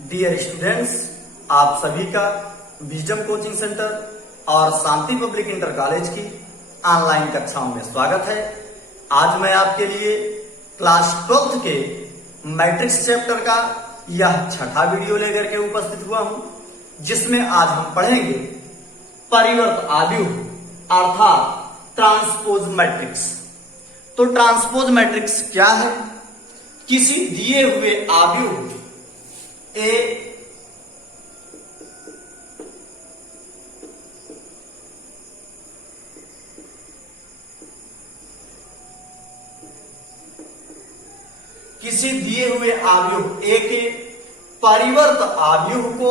Dear students, आप सभी का विजडम कोचिंग सेंटर और शांति पब्लिक इंटर कॉलेज की ऑनलाइन कक्षाओं में स्वागत है। आज मैं आपके लिए क्लास 12th के मैट्रिक्स चैप्टर का यह छठा वीडियो लेकर के उपस्थित हुआ हूं, जिसमें आज हम पढ़ेंगे परिवर्त आव्यूह अर्थात ट्रांसपोज मैट्रिक्स। तो ट्रांसपोज मैट्रिक्स क्या है? किसी दिए हुए आव्यूह ए किसी दिए हुए आव्यूह ए के परिवर्त आव्यूह को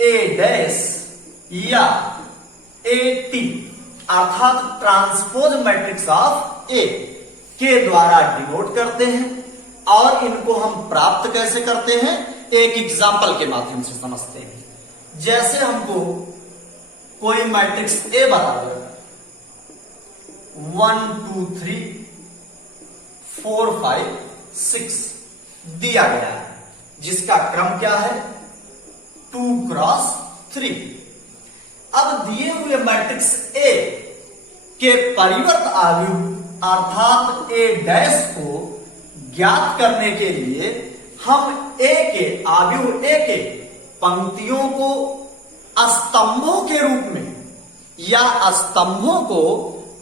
ए डैश या ए टी अर्थात ट्रांसपोज मैट्रिक्स ऑफ ए के द्वारा डिनोट करते हैं। और इनको हम प्राप्त कैसे करते हैं, एक एग्जाम्पल के माध्यम से समझते हैं। जैसे हमको कोई मैट्रिक्स ए बराबर 1 2 3 4 5 6 दिया गया है, जिसका क्रम क्या है 2 क्रॉस 3। अब दिए हुए मैट्रिक्स ए के परिवर्त आव्यूह अर्थात ए डैश को ज्ञात करने के लिए हम ए के आव्यूह ए के पंक्तियों को स्तंभों के रूप में या स्तंभों को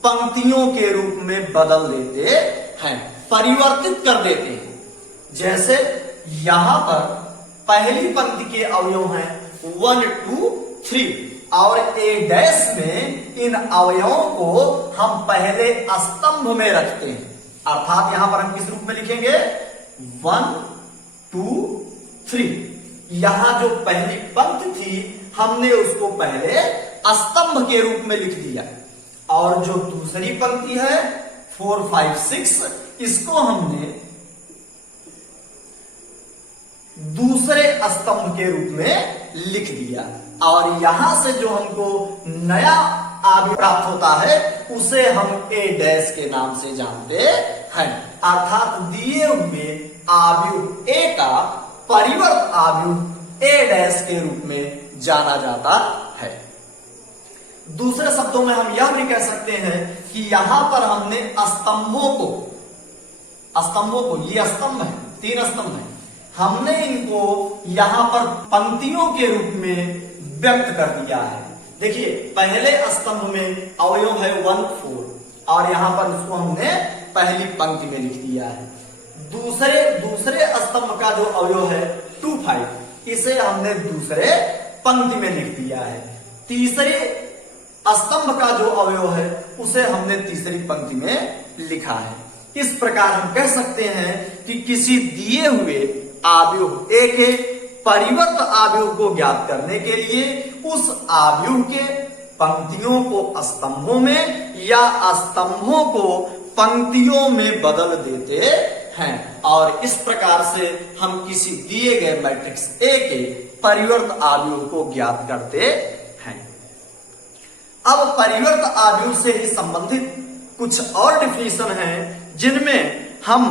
पंक्तियों के रूप में बदल देते हैं, परिवर्तित कर देते हैं। जैसे यहां पर पहली पंक्ति के अवयव हैं 1 2 3 और ए डैश में इन अवयवों को हम पहले स्तंभ में रखते हैं, अर्थात यहां पर हम किस रूप में लिखेंगे 1 2 3। यहां जो पहली पंक्ति थी हमने उसको पहले स्तंभ के रूप में लिख दिया, और जो दूसरी पंक्ति है 4 5 6 इसको हमने दूसरे स्तंभ के रूप में लिख दिया। और यहां से जो हमको नया आव्यूह प्राप्त होता है उसे हम ए डैश के नाम से जानते हैं, अर्थात दिए हुए आव्यूह ए का परिवर्त आव्यूह ए डैश के रूप में जाना जाता है। दूसरे शब्दों में हम यह भी कह सकते हैं कि यहां पर हमने स्तंभों को ये स्तंभ है, 3 स्तंभ है, हमने इनको यहां पर पंक्तियों के रूप में व्यक्त कर दिया है। देखिए पहले स्तंभ में अवयव है 1 4 और यहां पर इसको हमने पहली पंक्ति में लिख दिया है। दूसरे स्तंभ का जो अवयव है 2 5 इसे हमने दूसरे पंक्ति में लिख दिया है। तीसरे स्तंभ का जो अवयव है उसे हमने तीसरी पंक्ति में लिखा है। इस प्रकार हम कह सकते हैं कि किसी दिए हुए आव्यूह ए के परिवर्त आव्यूह को ज्ञात करने के लिए उस आव्यूह के पंक्तियों को स्तंभों में या स्तंभों को पंक्तियों में बदल देते हैं, और इस प्रकार से हम किसी दिए गए मैट्रिक्स ए के परिवर्त आव्यूह को ज्ञात करते हैं। अब परिवर्त आव्यूह से ही संबंधित कुछ और डिफिनेशन हैं, जिनमें हम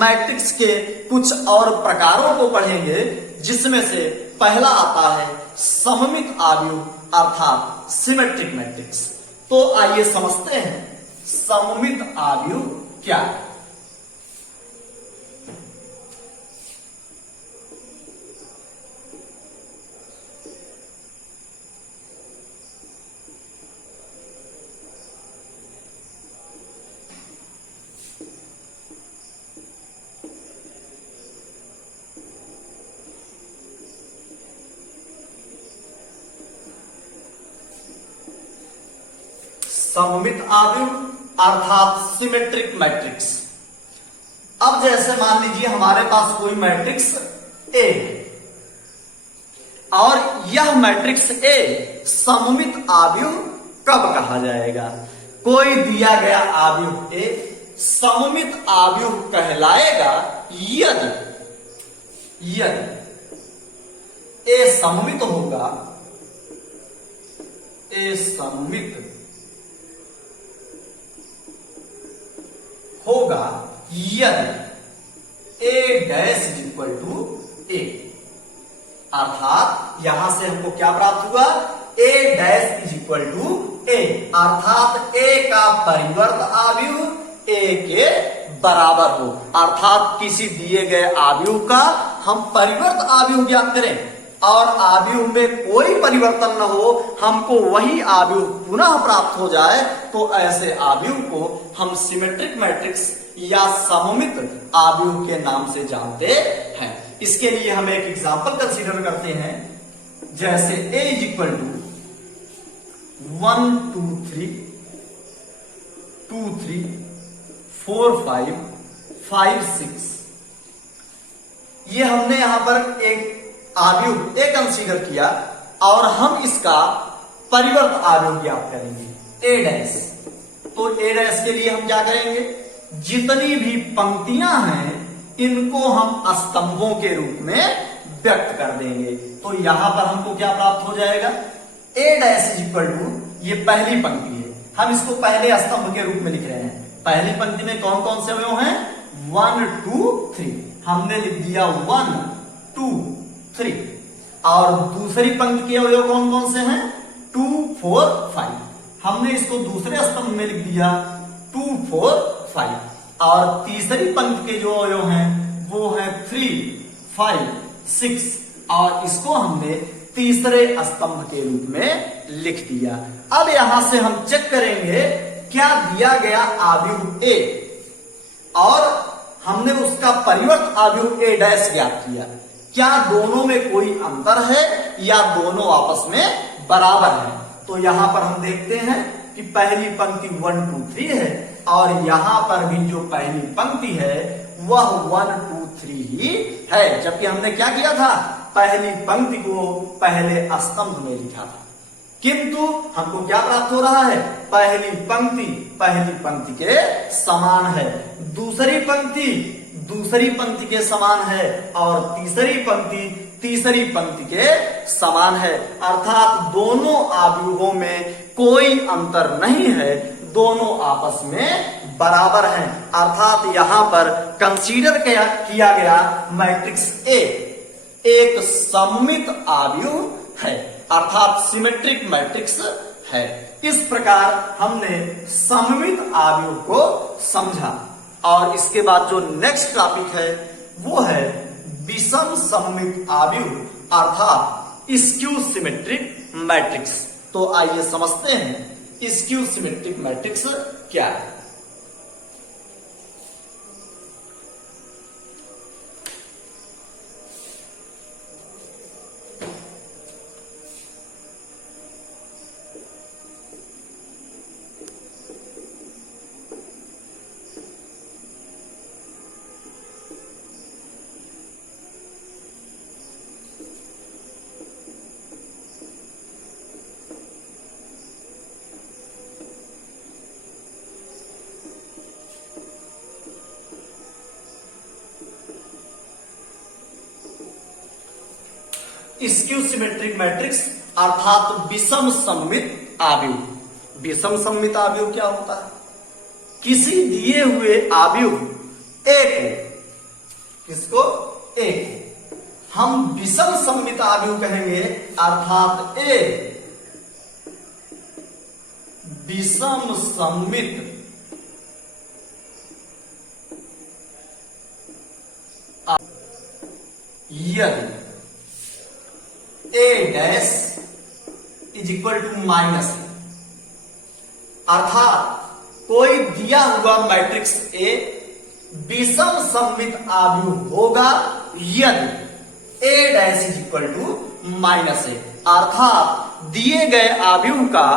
मैट्रिक्स के कुछ और प्रकारों को पढ़ेंगे, जिसमें से पहला आता है सममित आव्यूह अर्थात सिमेट्रिक मैट्रिक्स। तो आइए समझते हैं सममित आव्यूह क्या है। सममित आव्यूह अर्थात सिमेट्रिक मैट्रिक्स। अब जैसे मान लीजिए हमारे पास कोई मैट्रिक्स ए है और यह मैट्रिक्स ए सममित आव्यूह कब कहा जाएगा? कोई दिया गया आव्यूह ए सममित आव्यूह कहलाएगा यदि ए सममित होगा, ए सममित होगा यदि A dash is equal to A. अर्थात यहां से हमको क्या प्राप्त हुआ, a dash is equal to a, अर्थात a का परिवर्त आव्यूह a के बराबर हो। अर्थात किसी दिए गए आव्यूह का हम परिवर्त आव्यूह ज्ञात करें और आव्यूह में कोई परिवर्तन न हो, हमको वही आव्यूह पुनः प्राप्त हो जाए, तो ऐसे आव्यूह को हम सिमेट्रिक मैट्रिक्स या सममित आव्यूह के नाम से जानते हैं। इसके लिए हम एक एग्जांपल कंसीडर करते हैं, जैसे a इज इक्वल टू 1 2 3 2 3 4 5 5 6। ये हमने यहां पर एक आव्यूह ए कंसीडर किया और हम इसका परिवर्त आव्यूह ज्ञात करेंगे ए डैश। तो ए डैश के लिए हम क्या करेंगे, जितनी भी पंक्तियां हैं इनको हम स्तंभों के रूप में व्यक्त कर देंगे। तो यहां पर हमको क्या प्राप्त हो जाएगा, ए डैश इज इक्वल टू, ये पहली पंक्ति है, हम इसको पहले स्तंभ के रूप में लिख रहे हैं। पहली पंक्ति में कौन कौन से अवयव हैं, 1 2 3, हमने लिख दिया 1 2 3। और दूसरी पंक्ति के अवयव कौन कौन से हैं, 2 4 5, हमने इसको दूसरे स्तंभ में लिख दिया 2 4 5। और तीसरी पंक्ति के जो अवयव हैं वो है 3 5 6, और इसको हमने तीसरे स्तंभ के रूप में लिख दिया। अब यहां से हम चेक करेंगे क्या दिया गया आव्यूह ए और हमने उसका परिवर्त आव्यूह ए डैश ज्ञात किया, क्या दोनों में कोई अंतर है या दोनों आपस में बराबर है। तो यहां पर हम देखते हैं कि पहली पंक्ति 1 2 3 है और यहां पर भी जो पहली पंक्ति है वह 1 2 3 ही है, जबकि हमने क्या किया था, पहली पंक्ति को पहले स्तंभ में लिखा था। किंतु हमको क्या प्राप्त हो रहा है, पहली पंक्ति के समान है, दूसरी पंक्ति के समान है और तीसरी पंक्ति के समान है। अर्थात दोनों आव्यूहों में कोई अंतर नहीं है, दोनों आपस में बराबर हैं। अर्थात यहां पर कंसीडर किया गया मैट्रिक्स ए एक सममित आव्यूह है, अर्थात सिमेट्रिक मैट्रिक्स है। इस प्रकार हमने सममित आव्यूह को समझा। और इसके बाद जो नेक्स्ट टॉपिक है वो है विषम सममित आव्यूह, अर्थात स्क्यू सिमेट्रिक मैट्रिक्स। तो आइए समझते हैं स्क्यू सिमेट्रिक मैट्रिक्स क्या है। स्क्यू सिमेट्रिक मैट्रिक्स अर्थात विषम सममित आव्यूह। विषम सममित आव्यूह क्या होता है, किसी दिए हुए आव्यूह ए को, किसको, ए को हम विषम सममित आव्यूह कहेंगे, अर्थात ए विषम सममित यदि A dash is equal to minus, अर्थात कोई दिया हुआ मैट्रिक्स ए विषम सममित आव्यूह होगा यदि A dash is equal to minus A, अर्थात दिए गए आव्यूह का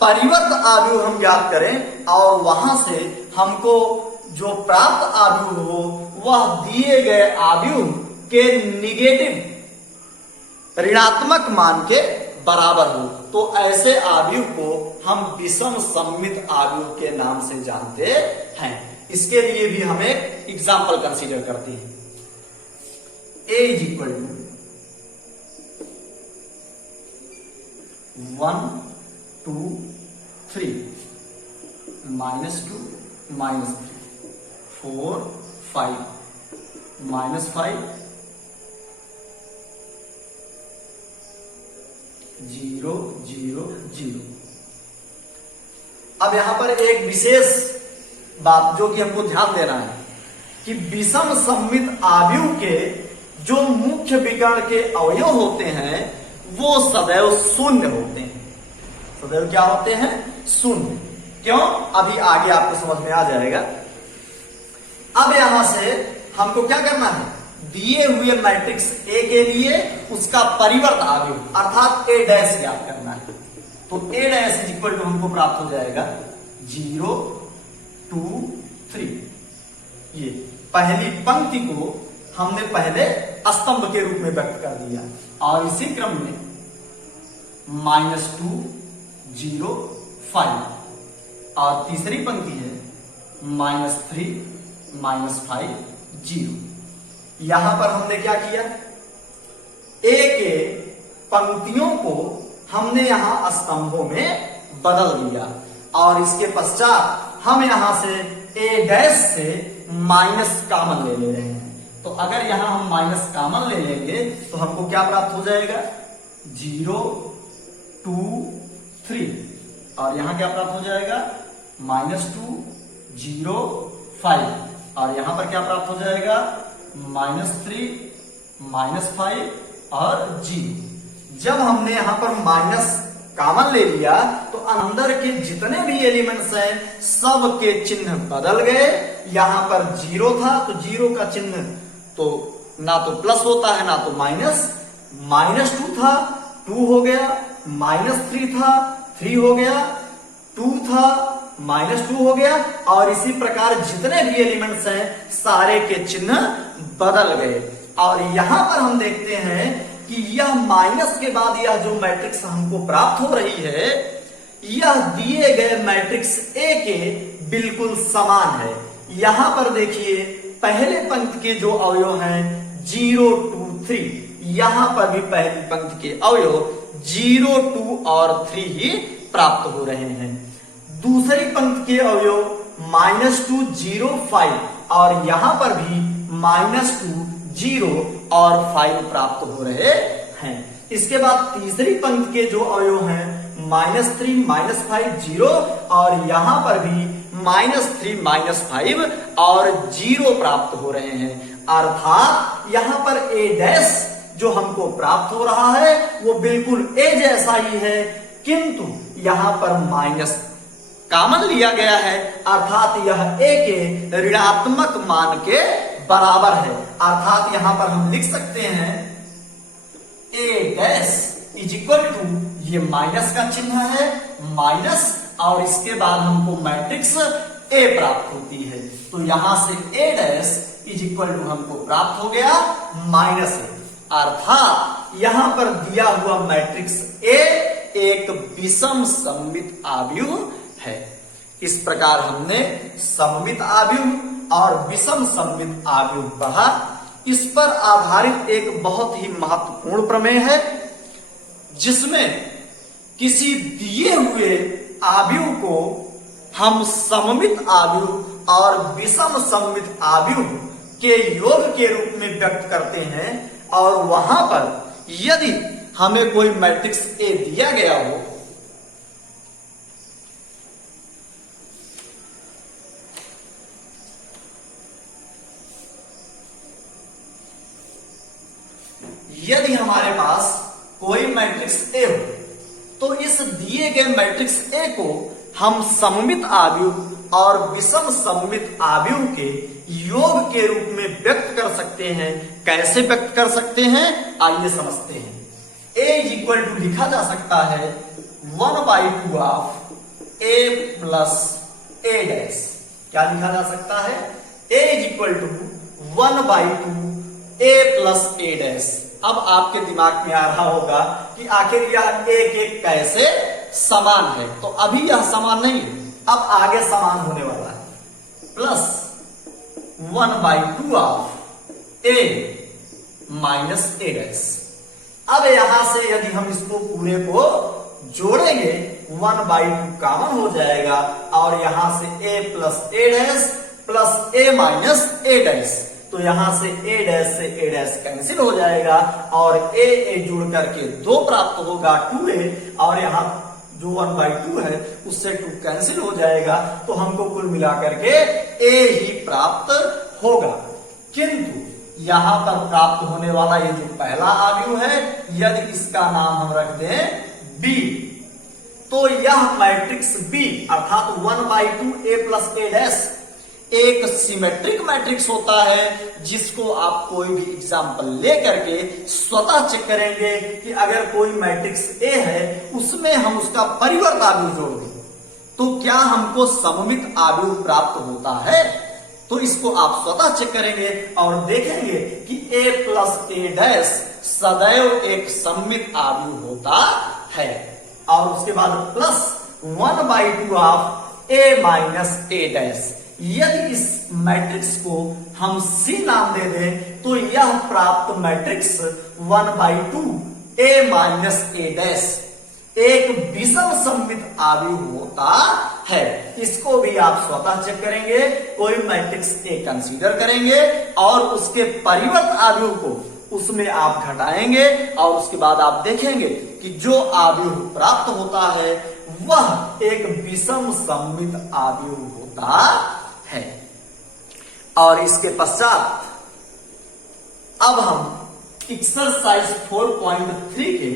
परिवर्त आव्यूह हम ज्ञात करें और वहां से हमको जो प्राप्त आव्यूह हो वह दिए गए आव्यूह के निगेटिव ऋणात्मक मान के बराबर हो, तो ऐसे आव्यूह को हम विषम सममित आव्यूह के नाम से जानते हैं। इसके लिए भी हम एक एग्जाम्पल कंसीडर करते हैं। ए इज इक्वल टू 1 2 3 -2 -3 4 5 -5 0 0 0। अब यहां पर एक विशेष बात जो कि हमको ध्यान देना है कि विषम सममित आव्यूह के जो मुख्य विकर्ण के अवयव होते हैं वो सदैव शून्य होते हैं। सदैव क्या होते हैं? शून्य। क्यों? अभी आगे आपको समझ में आ जाएगा। अब यहां से हमको क्या करना है? दिए हुए मैट्रिक्स ए के लिए उसका परिवर्त आव्यूह अर्थात ए डैश ज्ञात करना है। तो ए डैश इज इक्वल टू हमको प्राप्त हो जाएगा 0 2 3। ये पहली पंक्ति को हमने पहले स्तंभ के रूप में व्यक्त कर दिया और इसी क्रम में -2 0 5 और तीसरी पंक्ति है -3 -5 0। यहां पर हमने क्या किया? ए के पंक्तियों को हमने यहां स्तंभों में बदल दिया और इसके पश्चात हम यहां से ए डैश से माइनस कॉमन ले रहे हैं। तो अगर यहां हम माइनस कॉमन ले लेंगे तो हमको क्या प्राप्त हो जाएगा? 0 2 3 और यहां क्या प्राप्त हो जाएगा? -2 0 5 और यहां पर क्या प्राप्त हो जाएगा? -3 -5 और 0। जब हमने यहां पर माइनस कॉमन ले लिया तो अंदर के जितने भी एलिमेंट्स हैं सब के चिन्ह बदल गए। यहां पर 0 था तो 0 का चिन्ह तो ना तो प्लस होता है ना तो माइनस। -2 था 2 हो गया, -3 था 3 हो गया, 2 था -2 हो गया और इसी प्रकार जितने भी एलिमेंट्स हैं सारे के चिन्ह बदल गए। और यहां पर हम देखते हैं कि यह माइनस के बाद यह जो मैट्रिक्स हमको प्राप्त हो रही है यह दिए गए मैट्रिक्स ए के बिल्कुल समान है। यहां पर देखिए पहले पंक्ति के जो अवयव हैं 0 2 3, यहां पर भी पहली पंक्ति के अवयव 0 2 और 3 ही प्राप्त हो रहे हैं। दूसरी पंक्ति के अवयव -2 0 5 और यहां पर भी -2 0 और 5 प्राप्त हो रहे हैं। इसके बाद तीसरी पंक्ति के जो अवयव हैं -3 -5 0 और यहां पर भी -3 -5 और 0 प्राप्त हो रहे हैं। अर्थात यहां पर ए डैश जो हमको प्राप्त हो रहा है वो बिल्कुल ए जैसा ही है, किंतु यहां पर माइनस कॉमन लिया गया है अर्थात यह ए के ऋणात्मक मान के बराबर है। अर्थात यहां पर हम लिख सकते हैं ए डैश इज इक्वल टू, ये माइनस का चिन्ह है माइनस और इसके बाद हमको मैट्रिक्स ए प्राप्त होती है। तो यहां से ए डैश इज इक्वल टू हमको प्राप्त हो गया -ए। अर्थात यहां पर दिया हुआ मैट्रिक्स ए एक विषम सममित आव्यूह है। इस प्रकार हमने सममित आव्यूह और विषम सममित आव्यूह पढ़ा। इस पर आधारित एक बहुत ही महत्वपूर्ण प्रमेय है जिसमें किसी दिए हुए आव्यूह को हम सममित आव्यूह और विषम सममित आव्यूह के योग के रूप में व्यक्त करते हैं और वहां पर यदि हमें कोई मैट्रिक्स ए दिया गया हो यदि हमारे पास कोई मैट्रिक्स ए हो तो इस दिए गए मैट्रिक्स ए को हम सममित आव्यूह और विषम सममित आव्यूह के योग के रूप में व्यक्त कर सकते हैं। कैसे व्यक्त कर सकते हैं आइए समझते हैं। ए इज इक्वल टू लिखा जा सकता है 1/2 of A plus A dash. क्या लिखा जा सकता है? A is equal to 1/2 A plus A dash. अब आपके दिमाग में आ रहा होगा कि आखिर यह ए के कैसे समान है। तो अभी यह समान नहीं है, अब आगे समान होने वाला है। Plus 1/2 of A minus A dash. अब यहां से यदि हम इसको पूरे को जोड़ेंगे 1/2 कॉमन हो जाएगा और यहां से ए plus A dash plus A minus A dash तो यहां से ए डैश से ए डैश कैंसिल हो जाएगा और ए जुड़ करके 2 प्राप्त होगा 2a, और यहाँ जो 1/2 है उससे 2 कैंसिल हो जाएगा, तो हमको कुल मिलाकर के a ही प्राप्त होगा। किंतु यहां पर प्राप्त होने वाला ये जो पहला आव्यूह है, यदि इसका नाम हम रख दें b, तो यह मैट्रिक्स B अर्थात 1/2a प्लस a डैश एक सिमेट्रिक मैट्रिक्स होता है, जिसको आप कोई भी एग्जाम्पल लेकर के स्वतः चेक करेंगे कि अगर कोई मैट्रिक्स A है उसमें हम उसका परिवर्त आव्यूह जोड़ दें तो क्या हमको सममित आव्यूह प्राप्त होता है। तो इसको आप स्वतः चेक करेंगे और देखेंगे कि a प्लस a डैश सदैव एक सममित आव्यूह होता है, और उसके बाद plus 1/2 of a minus a dash. यदि इस मैट्रिक्स को हम C नाम दे दें तो यह प्राप्त matrix 1/2 a minus a dash एक विषम सममित आव्यूह होता है। इसको भी आप स्वतः चेक करेंगे, कोई मैट्रिक्स A कंसीडर करेंगे और उसके परिवर्त आव्यूह को उसमें आप घटाएंगे और उसके बाद आप देखेंगे कि जो आव्यूह प्राप्त होता है वह एक विषम सममित आव्यूह होता है। और इसके पश्चात अब हम एक्सरसाइज 4.3 के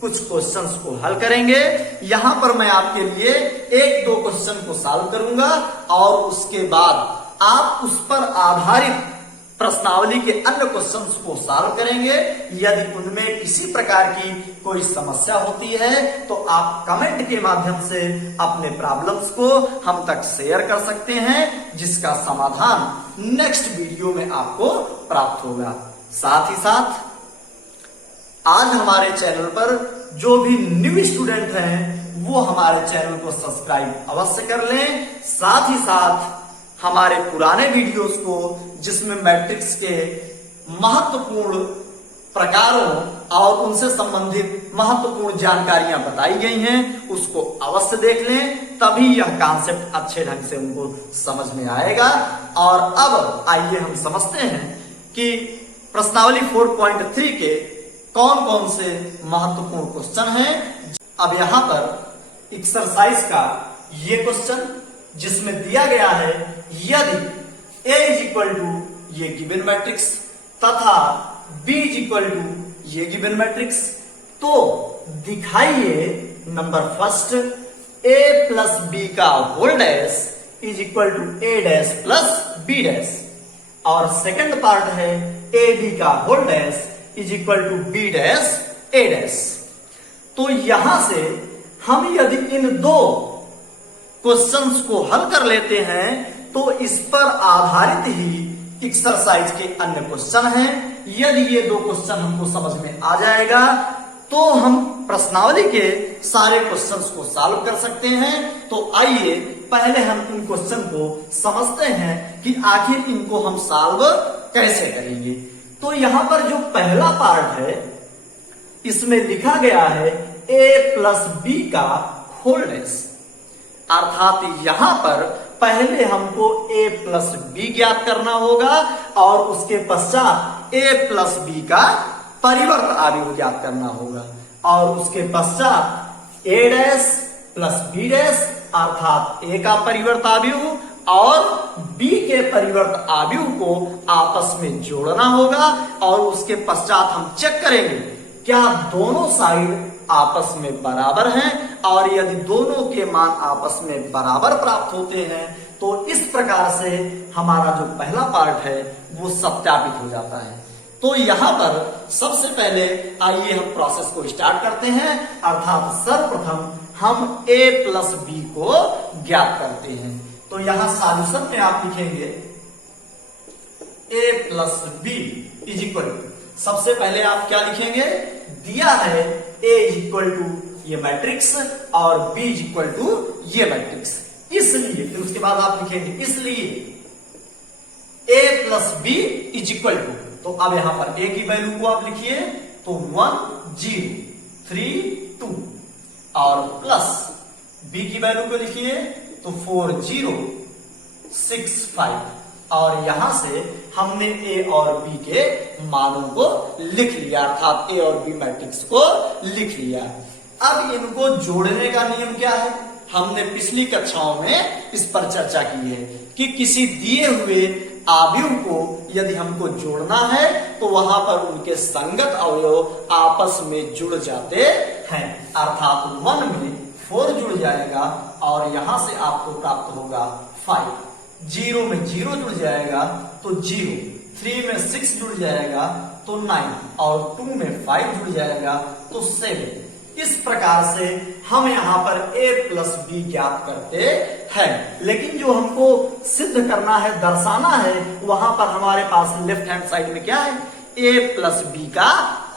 कुछ क्वेश्चंस को हल करेंगे। यहां पर मैं आपके लिए 1-2 क्वेश्चन को सॉल्व करूंगा और उसके बाद आप उस पर आधारित प्रश्नावली के अन्य क्वेश्चंस को सॉल्व करेंगे। यदि उनमें किसी प्रकार की कोई समस्या होती है तो आप कमेंट के माध्यम से अपने प्रॉब्लम्स को हम तक शेयर कर सकते हैं, जिसका समाधान नेक्स्ट वीडियो में आपको प्राप्त होगा। साथ ही साथ आज हमारे चैनल पर जो भी न्यू स्टूडेंट हैं वो हमारे चैनल को सब्सक्राइब अवश्य कर लें। साथ ही साथ हमारे पुराने वीडियोस को, जिसमें मैट्रिक्स के महत्वपूर्ण प्रकारों और उनसे संबंधित महत्वपूर्ण जानकारियां बताई गई हैं, उसको अवश्य देख लें, तभी यह कॉन्सेप्ट अच्छे ढंग से उनको समझ में आएगा। और अब आइए हम समझते हैं कि प्रश्नावली 4.3 के कौन कौन से महत्वपूर्ण क्वेश्चन हैं। अब यहां पर एक्सरसाइज का ये क्वेश्चन जिसमें दिया गया है, यदि A इज इक्वल टू ये गिवन मैट्रिक्स तथा B इज इक्वल टू ये गिवन मैट्रिक्स, तो दिखाइए number first A plus B का whole dash is equal to A dash plus B dash, और सेकंड पार्ट है AB का whole dash is equal to B dash A dash. तो यहां से हम यदि इन दो क्वेश्चंस को हल कर लेते हैं तो इस पर आधारित ही एक्सरसाइज के अन्य क्वेश्चन हैं। यदि ये दो क्वेश्चन हमको समझ में आ जाएगा तो हम प्रश्नावली के सारे क्वेश्चंस को सॉल्व कर सकते हैं। तो आइए पहले हम इन क्वेश्चन को समझते हैं कि आखिर इनको हम सॉल्व कैसे करेंगे। तो यहां पर जो पहला पार्ट है इसमें लिखा गया है A प्लस B का होल डैश, अर्थात यहां पर पहले हमको A प्लस B ज्ञात करना होगा और उसके पश्चात A प्लस B का परिवर्त आव्यूह ज्ञात करना होगा, और उसके पश्चात A dash plus B dash अर्थात A का परिवर्त आव्यूह और B के परिवर्त आव्यूह को आपस में जोड़ना होगा, और उसके पश्चात हम चेक करेंगे क्या दोनों साइड आपस में बराबर हैं, और यदि दोनों के मान आपस में बराबर प्राप्त होते हैं तो इस प्रकार से हमारा जो पहला पार्ट है वो सत्यापित हो जाता है। तो यहां पर सबसे पहले आइए हम प्रोसेस को स्टार्ट करते हैं, अर्थात सर्वप्रथम हम A प्लस B को ज्ञात करते हैं। तो यहां सॉल्यूशन में आप लिखेंगे A plus B is equal to, सबसे पहले आप क्या लिखेंगे, दिया है A इज इक्वल टू ये मैट्रिक्स और B इज इक्वल टू ये मैट्रिक्स, इसलिए फिर उसके बाद आप लिखेंगे इसलिए A plus B is equal to, तो अब यहां पर A की वैल्यू को आप लिखिए तो 1 0 3 2, और प्लस B की वैल्यू को लिखिए तो 4 0 6 5, और यहां से हमने ए और बी के मानों को लिख लिया, अर्थात ए और बी मैट्रिक्स को लिख लिया। अब इनको जोड़ने का नियम क्या है? हमने पिछली कक्षाओं में इस पर चर्चा की है कि किसी दिए हुए अवयव को यदि हमको जोड़ना है तो वहां पर उनके संगत अवयव आपस में जुड़ जाते हैं, अर्थात 1 में 4 जुड़ जाएगा और यहां से आपको प्राप्त होगा 5, 0 में 0 जुड़ जाएगा तो 0, 3 में 6 जुड़ जाएगा तो 9 और 2 में 5 जुड़ जाएगा तो 7। इस प्रकार से हम यहाँ पर a प्लस बी ज्ञात करते हैं, लेकिन जो हमको सिद्ध करना है, दर्शाना है, वहां पर हमारे पास लेफ्ट हैंड साइड में क्या है? a प्लस बी का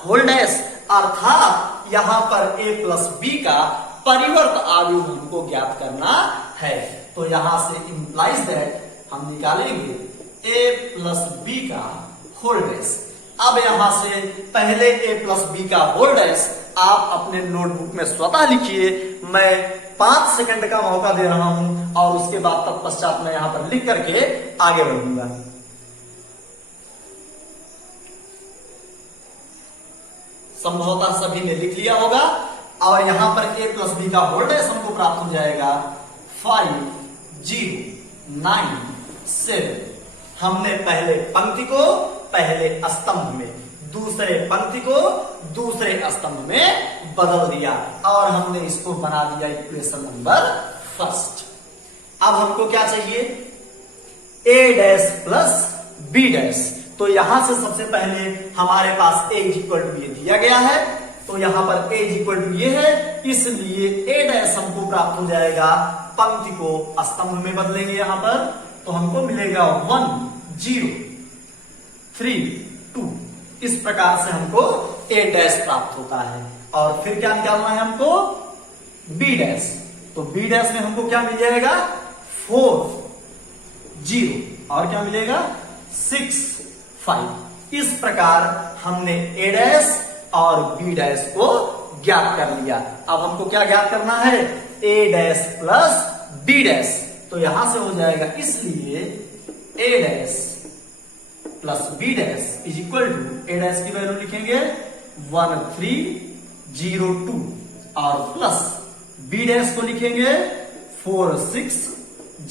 होल डैश, अर्थात यहाँ पर a प्लस बी का परिवर्त अवयव हमको ज्ञात करना है। तो यहां से इंप्लाइज दैट हम निकालेंगे a प्लस बी का होल डैश। अब यहां से पहले a प्लस बी का होल डैश आप अपने नोटबुक में स्वतः लिखिए, मैं 5 सेकंड का मौका दे रहा हूं और उसके बाद तत्पश्चात मैं यहां पर लिख करके आगे बढ़ूंगा। संभवतः सभी ने लिख लिया होगा और यहां पर a प्लस बी का होल डैश हमको प्राप्त हो जाएगा 5, 0, 9, 7। हमने पहले पंक्ति को पहले स्तंभ में, दूसरे पंक्ति को दूसरे स्तंभ में बदल दिया और हमने इसको बना दिया इक्वेशन नंबर फर्स्ट। अब हमको क्या चाहिए? a dash plus b dash. तो यहां से सबसे पहले हमारे पास a इक्वल टू ये दिया गया है, तो यहां पर a इक्वल टू ये है, इसलिए a डैश हमको प्राप्त हो जाएगा, पंक्ति को स्तंभ में बदलेंगे यहां पर तो हमको मिलेगा 1, 0, 3, 2। इस प्रकार से हमको a डैश प्राप्त होता है और फिर क्या निकालना है हमको? b dash. तो b डैश में हमको क्या मिल जाएगा? 4, 0 और क्या मिलेगा? 6, 5। इस प्रकार हमने a डैश और b डैश को ज्ञात कर लिया। अब हमको क्या ज्ञात करना है? a dash plus b dash. तो यहां से हो जाएगा, इसलिए a dash plus B dash is equal to, a dash की वैल्यू लिखेंगे 1, 3, 0, 2 और प्लस b डैश को लिखेंगे 4, 6,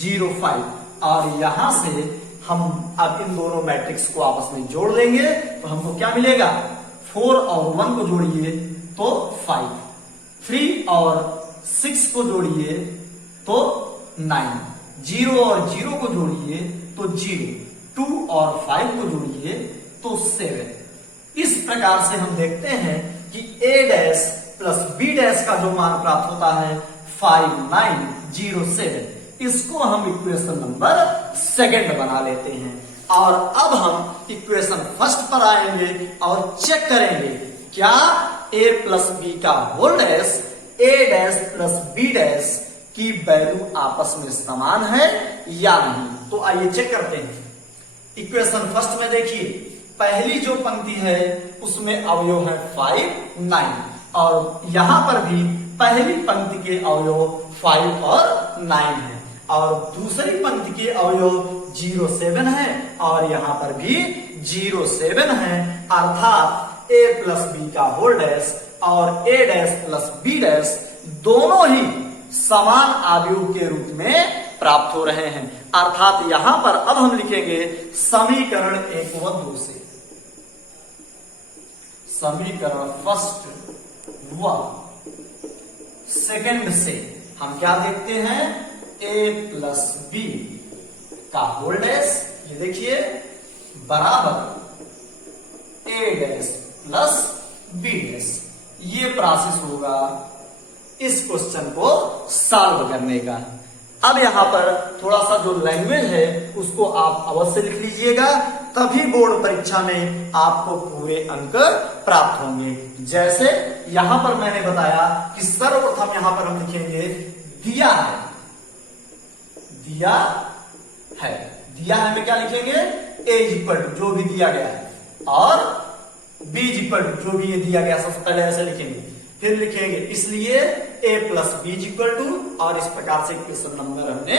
0, 5 और यहां से हम अब इन दोनों मैट्रिक्स को आपस में जोड़ लेंगे तो हमको क्या मिलेगा? 4 और 1 को जोड़िए तो 5, 3 और 6 को जोड़िए तो 9, 0 और 0 को जोड़िए तो 0, 2 और 5 को जोड़िए तो 7। इस प्रकार से हम देखते हैं कि a dash plus b dash का जो मान प्राप्त होता है 5, 9, 0, 7, इसको हम इक्वेशन नंबर सेकंड बना लेते हैं और अब हम इक्वेशन फर्स्ट पर आएंगे और चेक करेंगे क्या a प्लस बी का whole dash a dash plus b dash की वैल्यू आपस में समान है या नहीं। तो आइए चेक करते हैं। इक्वेशन फर्स्ट में देखिए, पहली जो पंक्ति है उसमें अवयव है 5, 9 और यहां पर भी पहली पंक्ति के अवयव 5 और 9 है और दूसरी पंक्ति के अवयव 0, 7 है और यहां पर भी 0, 7 है, अर्थात a प्लस बी का होल डैश और a dash plus b dash दोनों ही समान अवयव के रूप में प्राप्त हो रहे हैं। अर्थात यहां पर अब हम लिखेंगे समीकरण 1 व 2 से, समीकरण फर्स्ट व सेकंड से हम क्या देखते हैं? a प्लस बी का होल डैश, ये देखिए, बराबर a dash plus b dash. ये प्रोसेस होगा इस क्वेश्चन को सॉल्व करने का। अब यहां पर थोड़ा सा जो लैंग्वेज है उसको आप अवश्य लिख लीजिएगा, तभी बोर्ड परीक्षा में आपको पूरे अंक प्राप्त होंगे। जैसे यहां पर मैंने बताया कि सर्वप्रथम यहां पर हम लिखेंगे दिया है, दिया है, दिया है में क्या लिखेंगे? a इक्वल टू जो भी दिया गया है और b इक्वल टू जो भी ये दिया गया, सबसे पहले ऐसे लिखेंगे, फिर लिखेंगे इसलिए a plus B equal to और इस प्रकार से क्वेश्चन नंबर हमने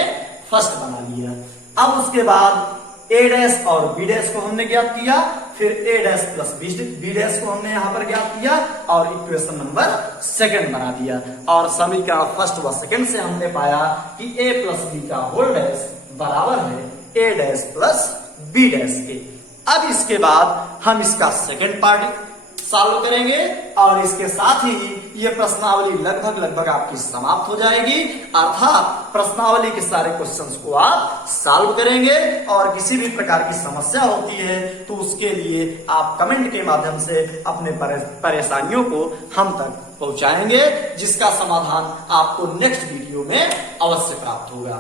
फर्स्ट बना लिया। अब उसके बाद ए डैश और बी डैश को हमने ज्ञात किया, फिर ए डैश प्लस बी डैश को हमने यहां पर ज्ञात किया और इक्वेशन नंबर सेकंड बना दिया। और समीकरण फर्स्ट व सेकंड से हमने पाया कि ए प्लस बी का होल डैश बराबर है ए डैश प्लस बी डैश के। अब इसके बाद हम इसका सेकंड पार्ट सॉल्व करेंगे और इसके साथ ही ये प्रश्नावली लगभग आपकी समाप्त हो जाएगी, अर्थात प्रश्नावली के सारे क्वेश्चंस को आप सॉल्व करेंगे। और किसी भी प्रकार की समस्या होती है तो उसके लिए आप कमेंट के माध्यम से अपने परेशानियों को हम तक पहुंचाएंगे, जिसका समाधान आपको नेक्स्ट वीडियो में अवश्य प्राप्त होगा।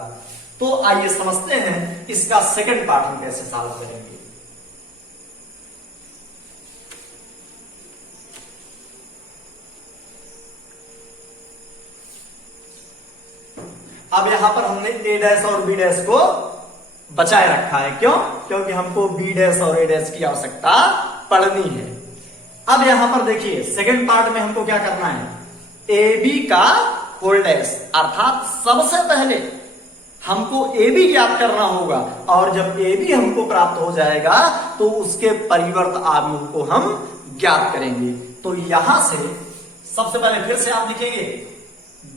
तो आइए समझते हैं इसका सेकंड पार्ट हम कैसे सॉल्व करेंगे। अब यहां पर हमने ए डैश और बी डैश को बचाए रखा है, क्यों? क्योंकि हमको बी डैश और ए डैश की आवश्यकता पड़नी है। अब यहां पर देखिए सेकंड पार्ट में हमको क्या करना है, ए बी का होल डैश, अर्थात सबसे पहले हमको ए बी ज्ञात करना होगा और जब ए बी हमको प्राप्त हो जाएगा तो उसके परिवर्त अवयव को हम ज्ञात करेंगे। तो यहां से सबसे पहले फिर से आप लिखेंगे,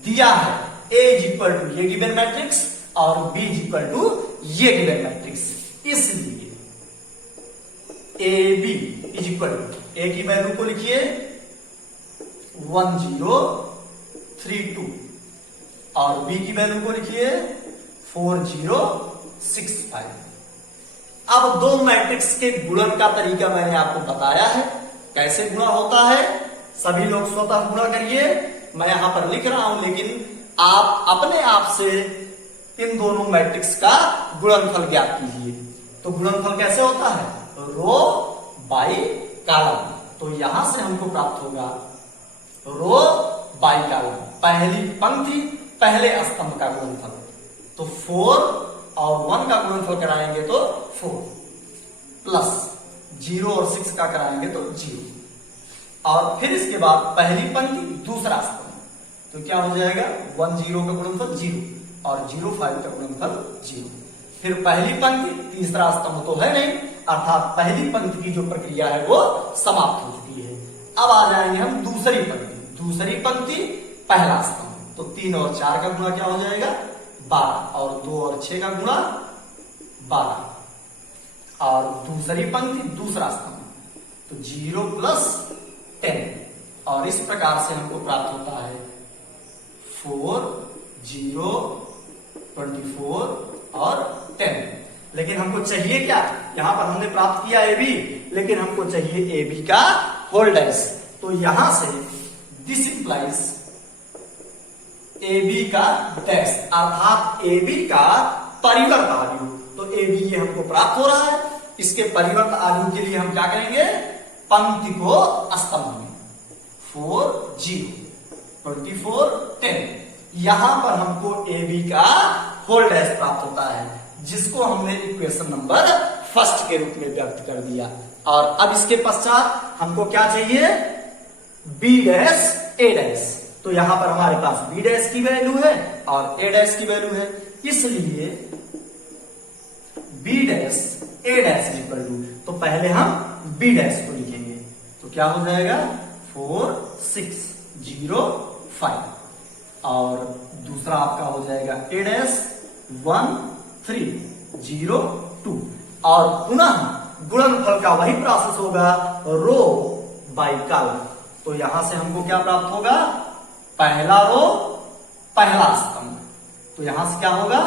दिया है A इज इक्वल टू ये गिवन मैट्रिक्स और B इज इक्वल टू ये गिवन मैट्रिक्स, इसलिए A B is equal to A की वैल्यू को लिखिए 1032 और B की वैल्यू को लिखिए 4065। अब दो मैट्रिक्स के गुणन का तरीका मैंने आपको बताया है, कैसे गुणा होता है। सभी लोग स्वतः गुणा करिए, मैं यहां पर लिख रहा हूं, लेकिन आप अपने आप से इन दोनों मैट्रिक्स का गुणनफल ज्ञात कीजिए। तो गुणनफल कैसे होता है, रो बाई कॉलम। तो यहां से हमको प्राप्त होगा रो बाई कॉलम, पहली पंक्ति पहले स्तंभ का गुणनफल। तो 4 और 1 का गुणनफल कराएंगे तो 4 प्लस 0 और 6 का कराएंगे तो 0, और फिर इसके बाद पहली पंक्ति दूसरा स्तंभ, तो क्या हो जाएगा 1 0 का गुणनफल 0 और 0 5 का गुणनफल 0। फिर पहली पंक्ति तीसरा स्तंभ तो है नहीं, अर्थात पहली पंक्ति की जो प्रक्रिया है वो समाप्त हो चुकी है। अब आ जाएंगे हम दूसरी पंक्ति पहला स्तंभ, तो 3 और 4 का गुणा क्या हो जाएगा 12 और 2 और 6 का गुणा 12 और दूसरी पंक्ति दूसरा स्तंभ, तो 0 प्लस 10 और इस प्रकार से हमको प्राप्त होता है 4 0 24 और 10। लेकिन हमको चाहिए क्या, यहां पर हमने प्राप्त किया ए बी, लेकिन हमको चाहिए ए बी का होल डैश। तो यहां से दिस इंप्लाइज ए बी का डैश, अर्थात ए बी का परिवर्त अवयव। तो ए बी ये हमको प्राप्त हो रहा है, इसके परिवर्त अवयव के लिए हम क्या करेंगे, पंक्ति को स्तंभ में 4 0 24 10, यहां पर हमको ए बी का होल डैश प्राप्त होता है, जिसको हमने इक्वेशन नंबर फर्स्ट के रूप में व्यक्त कर दिया। और अब इसके पश्चात हमको क्या चाहिए, बी डैश ए डैश। तो यहां पर हमारे पास बी डैश की वैल्यू है और ए डैश की वैल्यू है, इसलिए B dash A dash equal to, तो पहले हम बी डैश को लिखेंगे, तो क्या हो जाएगा 4 6 0 5 और दूसरा आपका हो जाएगा ए डैश 1 3 0 2 और पुनः गुणनफल का वही प्रोसेस होगा रो बाई कॉलम। तो यहां से हमको क्या प्राप्त होगा, पहला रो पहला स्तंभ, तो यहां से क्या होगा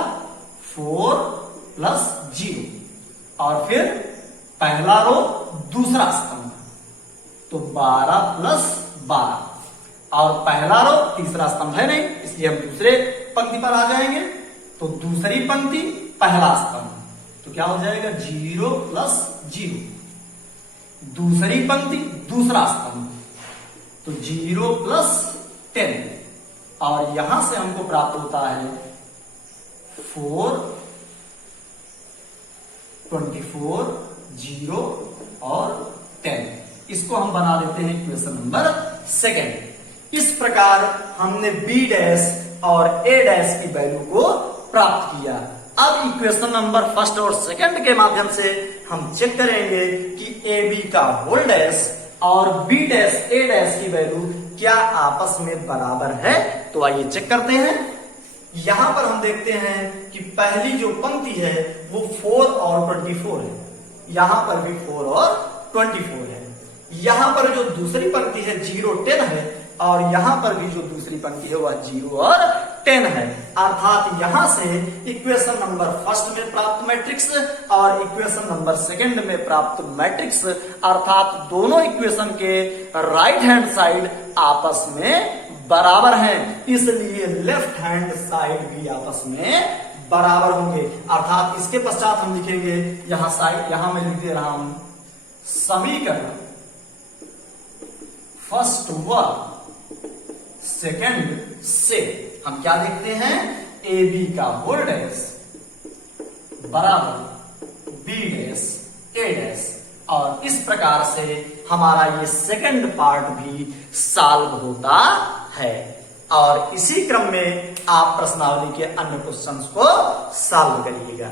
4 प्लस 0 और फिर पहला रो दूसरा स्तंभ, तो 12 प्लस 12 और पहला रो तीसरा स्तंभ है नहीं, इसलिए हम दूसरे पंक्ति पर आ जाएंगे। तो दूसरी पंक्ति पहला स्तंभ, तो क्या हो जाएगा 0 प्लस 0, दूसरी पंक्ति दूसरा स्तंभ, तो 0 प्लस 10 और यहां से हमको प्राप्त होता है 4 24 0 और 10। इसको हम बना देते हैं इक्वेशन नंबर सेकंड। इस प्रकार हमने बी डैश और ए डैश की वैल्यू को प्राप्त किया। अब इक्वेशन नंबर फर्स्ट और सेकंड के माध्यम से हम चेक करेंगे कि ए बी का होल डैश और बी डैश ए डैश की वैल्यू क्या आपस में बराबर है। तो आइए चेक करते हैं। यहां पर हम देखते हैं कि पहली जो पंक्ति है वो 4 और 24 है, यहां पर भी 4 और 24 है। यहां पर जो दूसरी पंक्ति है 0 10 है और यहां पर भी जो दूसरी पंक्ति है वह 0 और 10 है। अर्थात यहां से इक्वेशन नंबर फर्स्ट में प्राप्त मैट्रिक्स और इक्वेशन नंबर सेकंड में प्राप्त मैट्रिक्स अर्थात दोनों इक्वेशन के राइट हैंड साइड आपस में बराबर हैं, इसलिए लेफ्ट हैंड साइड भी आपस में बराबर होंगे। अर्थात इसके पश्चात हम लिखेंगे यहां साइड, यहां मैं लिख दे रहा हूं समीकरण फर्स्ट व सेकंड से हम क्या देखते हैं, ए बी का होल डैश बराबर बी डैश ए डैश, और इस प्रकार से हमारा ये सेकंड पार्ट भी सॉल्व होता है। और इसी क्रम में आप प्रश्नावली के अन्य क्वेश्चंस को सॉल्व करिएगा।